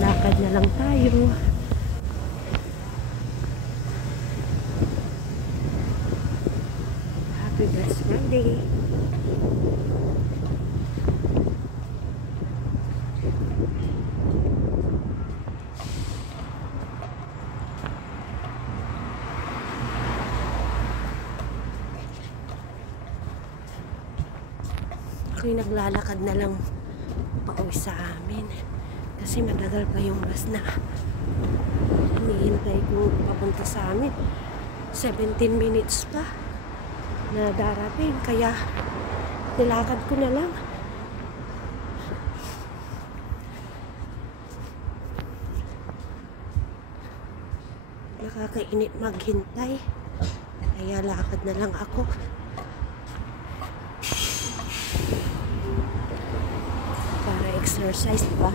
lakad na lang tayo. Happy Best Friday. Ako'y naglalakad na lang pauwi sa amin kasi matagal pa yung bus na hinihintay ko papunta sa amin. 17 minutes pa na darating, kaya nilakad ko na lang. Nakakainit maghintay, kaya lakad na lang ako. Para exercise, diba?